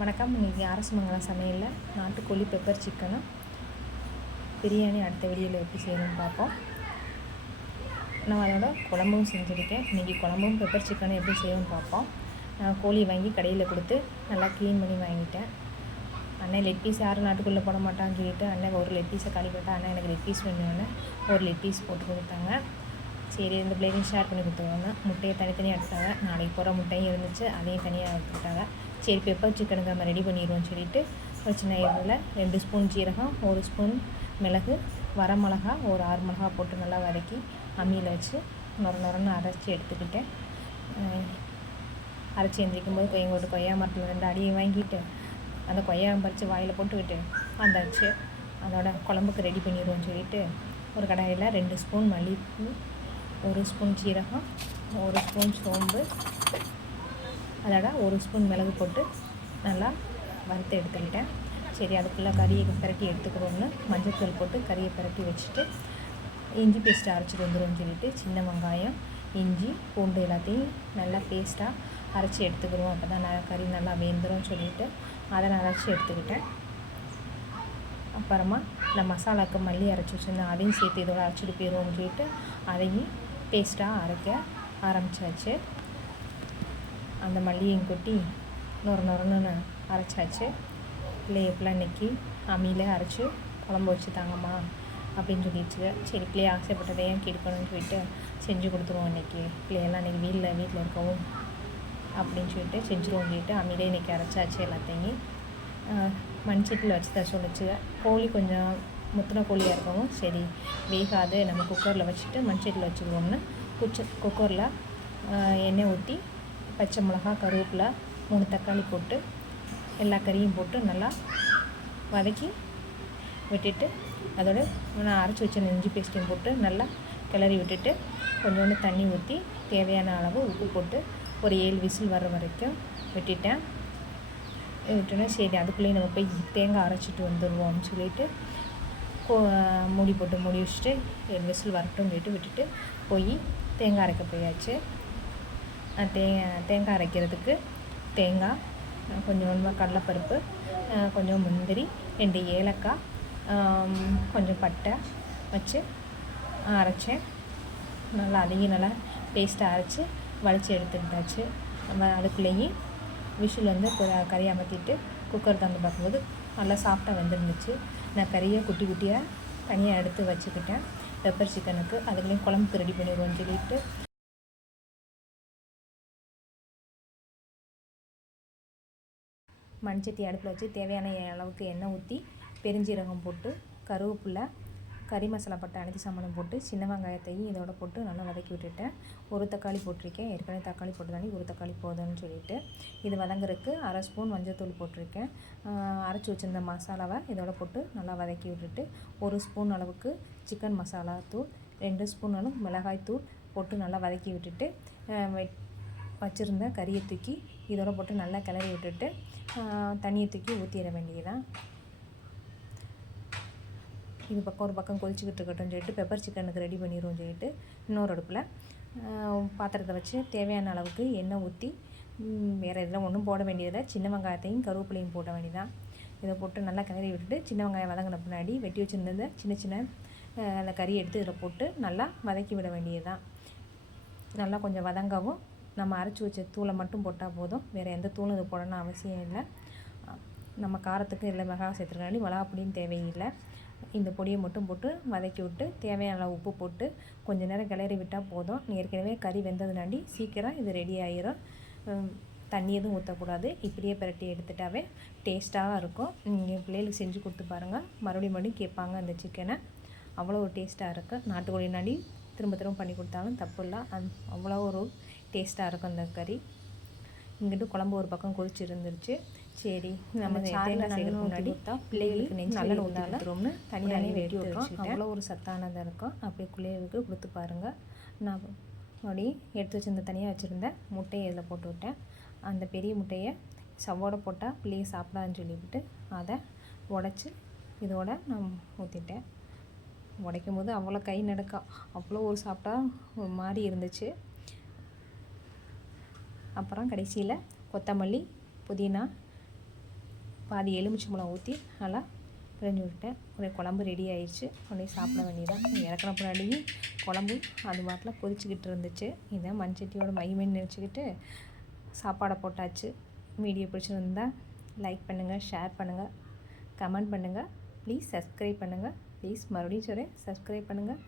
வணக்கம். இன்றைக்கி அரசமங்கலம் சமையலில் நாட்டுக்கோழி பெப்பர் சிக்கனும் பிரியாணி அடுத்த வீடியோவில் எப்படி செய்யணும்னு பார்ப்போம். நான் அதோட குழம்பும் செஞ்சுருக்கேன் இன்றைக்கி குழம்பும் பெப்பர் சிக்கனும் எப்படி செய்யணும்னு பார்ப்போம். நான் கோழி வாங்கி கடையில் கொடுத்து நல்லா க்ளீன் பண்ணி வாங்கிட்டேன். அண்ணன் லெக் பீஸ் யாரும் நாட்டுக்குள்ளே போட மாட்டான்னு சொல்லிட்டு அண்ணன் ஒரு லெக் பீஸை காலி போட்டால் அண்ணன் எனக்கு லெக் பீஸ் வேணும்னு ஒரு லெக் பீஸ் போட்டு கொடுத்தாங்க. சரி இந்த பிளேடையும் ஷேர் பண்ணி கொடுத்துருவாங்க. முட்டையை தனித்தனியாக எடுத்தாங்க. நாளைக்கு போகிற முட்டையும் இருந்துச்சு. அதையும் தனியாக எடுத்துக்கிட்டாங்க சரி பெப்பர் சிக்கனுக்கு நம்ம ரெடி பண்ணிடுவோம்னு சொல்லிட்டு ஒரு சின்ன இதில் ரெண்டு ஸ்பூன் ஜீரகம் ஒரு ஸ்பூன் மிளகு வரமிளகா ஒரு ஆறு மிளகா போட்டு நல்லா வதக்கி அம்மியில் வச்சு நொர நொரன்னு அரைச்சி எடுத்துக்கிட்டேன். அரைச்சி எந்திரிக்கும் போது எங்களோட கொய்யா மரத்தில் ரெண்டு அடியை வாங்கிட்டு அந்த கொய்யா பறித்து வாயில் போட்டுக்கிட்டு வந்தாச்சு அதோட குழம்புக்கு ரெடி பண்ணிடுவோம்னு சொல்லிட்டு ஒரு கடாயில் ரெண்டு ஸ்பூன் மல்லிப்பூ ஒரு ஸ்பூன் சீரகம் ஒரு ஸ்பூன் சோம்பு அதோட ஒரு ஸ்பூன் மிளகு போட்டு நல்லா வறுத்து எடுத்துக்கிட்டேன். சரி அதுக்குள்ளே கறியை பிரட்டி எடுத்துக்கிறோன்னு மஞ்சத்தூள் போட்டு கறியை பிரட்டி வச்சுட்டு இஞ்சி பேஸ்ட்டு அரைச்சிட்டு வந்துடும் சொல்லிட்டு சின்ன வெங்காயம் இஞ்சி பூண்டு எல்லாத்தையும் நல்லா பேஸ்ட்டாக அரைச்சி எடுத்துக்கிறோம். அப்போ தான் நல்லா கறி நல்லா வேந்துடும் சொல்லிட்டு அதை நான் அரைச்சி எடுத்துக்கிட்டேன். அப்புறமா இந்த மசாலாவுக்கு மல்லி அரைச்சி வச்சுருந்தேன். அதையும் சேர்த்து இதோட அரைச்சிட்டு போயிடுவோம்னு சொல்லிட்டு அதையும் பேஸ்ட்டாக அரைக்க ஆரம்பித்தாச்சு அந்த மல்லியையும் கொட்டி நொறு நொறுன்னு அரைச்சாச்சு. பிள்ளைய எப்படிலாம் நெக்கி அம்மியில் அரைச்சி குழம்பு வச்சு தாங்கம்மா அப்படின்னு சொல்லிடுச்சு சரி பிள்ளைய ஆசைப்பட்டதை ஏன் கெடுக்கணும்னு சொல்லிட்டு செஞ்சு கொடுத்துருவோம் இன்றைக்கி பிள்ளையெல்லாம் இன்றைக்கி வீட்டில் வீட்டில் இருக்கவும் அப்படின்னு சொல்லிட்டு செஞ்சுருவோம் சொல்லிட்டு அம்மியிலே இன்றைக்கி அரைச்சாச்சு எல்லாத்தையும். மண்சட்டியில் வச்சு தான் சொல்லிச்சு கோழி கொஞ்சம் முத்தின கோழியாக இருக்கவும் சரி வேகாது. நம்ம குக்கரில் வச்சுட்டு மண்சட்டியில் வச்சுக்குவோம்னா குச்ச குக்கரில் எண்ணெய் ஊற்றி பச்சை மிளகா கருவேப்பிலை மூணு தக்காளி போட்டு எல்லா கறியும் போட்டு நல்லா வதக்கி விட்டுட்டு அதோட நான் அரைச்சி வச்ச இஞ்சி பேஸ்ட்டையும் போட்டு நல்லா கிளறி விட்டுட்டு கொஞ்சோண்டு தண்ணி ஊற்றி தேவையான அளவு உப்பு போட்டு ஒரு ஏழு விசில் வர்ற வரைக்கும் விட்டுட்டேன். விட்டோன்னா சரி அதுக்குள்ளேயே நம்ம போய் தேங்காய் அரைச்சிட்டு வந்துடுவோம்னு சொல்லிட்டு மூடி போட்டு மூடி வச்சுட்டு ஏழு விசில் வரட்டும் சொல்லிட்டு விட்டுட்டு போய் தேங்காய் அரைக்க போயாச்சு. தே தேங்காய் அரைக்கிறதுக்கு தேங்காய் கொஞ்சம் கடலைப்பருப்பு கொஞ்சம் முந்திரி ரெண்டு ஏலக்காய் கொஞ்சம் பட்டை வச்சு அரைச்சேன். நல்லா அதையும் நல்லா பேஸ்ட்டாக அரைச்சி வளைச்சி எடுத்துக்கிட்டாச்சு. நம்ம அதுக்குள்ளேயும் விஷில் வந்து கறி அமர்த்திட்டு குக்கர் திறந்து பார்க்கும்போது நல்லா சாஃப்டாக வந்துருந்துச்சு. நான் கறியை குட்டி குட்டியாக தனியாக எடுத்து வச்சுக்கிட்டேன். பெப்பர் சிக்கனுக்கு அதுக்குள்ளேயும் குழம்புக்கு ரெடி பண்ணிடுவோம்னு சொல்லிட்டு. மண்சட்டி அடுப்பில் வச்சு தேவையான அளவுக்கு எண்ணெய் ஊற்றி பெருஞ்சீரகம் போட்டு கருவேப்பில்லை கறி மசாலா பட்டை அனைத்து சாமானும் போட்டு சின்ன வெங்காயத்தையும் இதோட போட்டு நல்லா வதக்கி விட்டுட்டேன். ஒரு தக்காளி போட்டிருக்கேன். ஏற்கனவே தக்காளி போட்டதாண்டி ஒரு தக்காளி போதும்னு சொல்லிட்டு இது வதங்குறதுக்கு அரை ஸ்பூன் மஞ்சள்தூள் போட்டிருக்கேன். அரைச்சி வச்சிருந்த மசாலாவை இதோட போட்டு நல்லா வதக்கி விட்டுட்டு ஒரு ஸ்பூன் அளவுக்கு சிக்கன் மசாலா தூள் ரெண்டு ஸ்பூன் அளவு மிளகாய் தூள் போட்டு நல்லா வதக்கி விட்டுட்டு வெ- வச்சுருந்த கறியை தூக்கி இதோட போட்டு நல்லா கிளறி விட்டுட்டு தண்ணியை தூக்கி ஊற்றிட வேண்டியதுதான். இது பக்கம் ஒரு பக்கம் கொதிச்சுக்கிட்டு இருக்கட்டும் சொல்லிட்டு பெப்பர் சிக்கனுக்கு ரெடி பண்ணிடுவோம் சொல்லிட்டு இன்னொரு அடுப்பில் பாத்திரத்தை வச்சு தேவையான அளவுக்கு எண்ணெய் ஊற்றி வேறு இதெல்லாம் ஒன்றும் போட வேண்டியதில்லை. சின்ன வெங்காயத்தையும் கருவேப்பிலையும் போட வேண்டியதான் இதை போட்டு நல்லா கிளறி விட்டுட்டு சின்ன வெங்காயம் வதங்கின பின்னாடி வெட்டி வச்சுருந்ததை சின்ன சின்ன அந்த கறி எடுத்து இதில் போட்டு நல்லா வதக்கி விட வேண்டியதுதான். நல்லா கொஞ்சம் வதங்கவும் நம்ம அரைச்சி வச்ச தூளை மட்டும் போட்டால் போதும். வேறு எந்த தூளும் இது போடணும்னு அவசியம் இல்லை. நம்ம காரத்துக்கு இல்லை மிளகா சேர்த்துருக்காண்டி மிளகா பொடியும் தேவையில்லை. இந்த பொடியை மட்டும் போட்டு வதக்கி விட்டு தேவையான அளவு உப்பு போட்டு கொஞ்ச நேரம் கிளறி விட்டால் போதும். ஏற்கனவே கறி வெந்ததுனாண்டி சீக்கிரம் இது ரெடி ஆயிரும். தண்ணி எதுவும் ஊற்றக்கூடாது இப்படியே பிரட்டி எடுத்துட்டாவே டேஸ்ட்டாக இருக்கும். நீங்கள் பிள்ளைகளுக்கு செஞ்சு கொடுத்து பாருங்கள் மறுபடியும் மறுபடியும் கேட்பாங்க அந்த சிக்கனை அவ்வளோ ஒரு டேஸ்ட்டாக இருக்குது நாட்டுக்கோழி நாடி திரும்ப திரும்ப பண்ணி கொடுத்தாலும் தப்பு இல்லை அந் அவ்வளோ ஒரு டேஸ்ட்டாக இருக்கும் அந்த கறி. இங்கிட்டு குழம்பு ஒரு பக்கம் கொதிச்சு இருந்துருச்சு சரி நம்ம தேங்காய் சேர்க்கறதுக்கு முன்னாடி பிள்ளைகளுக்கு நெஞ்சு நல்ல ஊற்றாலும் தனியாகவே வெட்டி விட்டுறோம் அவ்வளோ ஒரு சத்தானதாக இருக்கும். அப்படியே பிள்ளைகளுக்கு கொடுத்து பாருங்கள் நான் அப்படி எடுத்து வச்சிருந்த தனியாக வச்சுருந்தேன் முட்டையை இதில் போட்டு விட்டேன். அந்த பெரிய முட்டையை சவ்வோட போட்டால் பிள்ளைங்க சாப்பிடாதுன்னு சொல்லிவிட்டு அதை உடச்சி இதோட நான் ஊற்றிட்டேன் உடைக்கும் போது அவ்வளோ கை நடுக்கா. அவ்வளோ ஒரு சாப்பிட்டா ஒரு மாதிரி இருந்துச்சு. அப்புறம் கடைசியில் கொத்தமல்லி புதினா பாதி எலுமிச்சம்பழம் ஊற்றி நல்லா பிரிஞ்சு விட்டேன் உடனே குழம்பு ரெடி ஆயிடுச்சு. உடனே சாப்பிட வேண்டியதான் இறக்குன பின்னாடி குழம்பு அது மாட்டில் கொதிச்சுக்கிட்டு இருந்துச்சு. இதான் மண்சட்டியோட மகிமைன்னு நினச்சிக்கிட்டு சாப்பாடை போட்டாச்சு. வீடியோ பிடிச்சிருந்தா லைக் பண்ணுங்கள் ஷேர் பண்ணுங்கள் கமெண்ட் பண்ணுங்கள் ப்ளீஸ் சப்ஸ்கிரைப் பண்ணுங்கள் ப்ளீஸ் மறுபடியும் சொல்கிறேன் சப்ஸ்கிரைப் பண்ணுங்கள்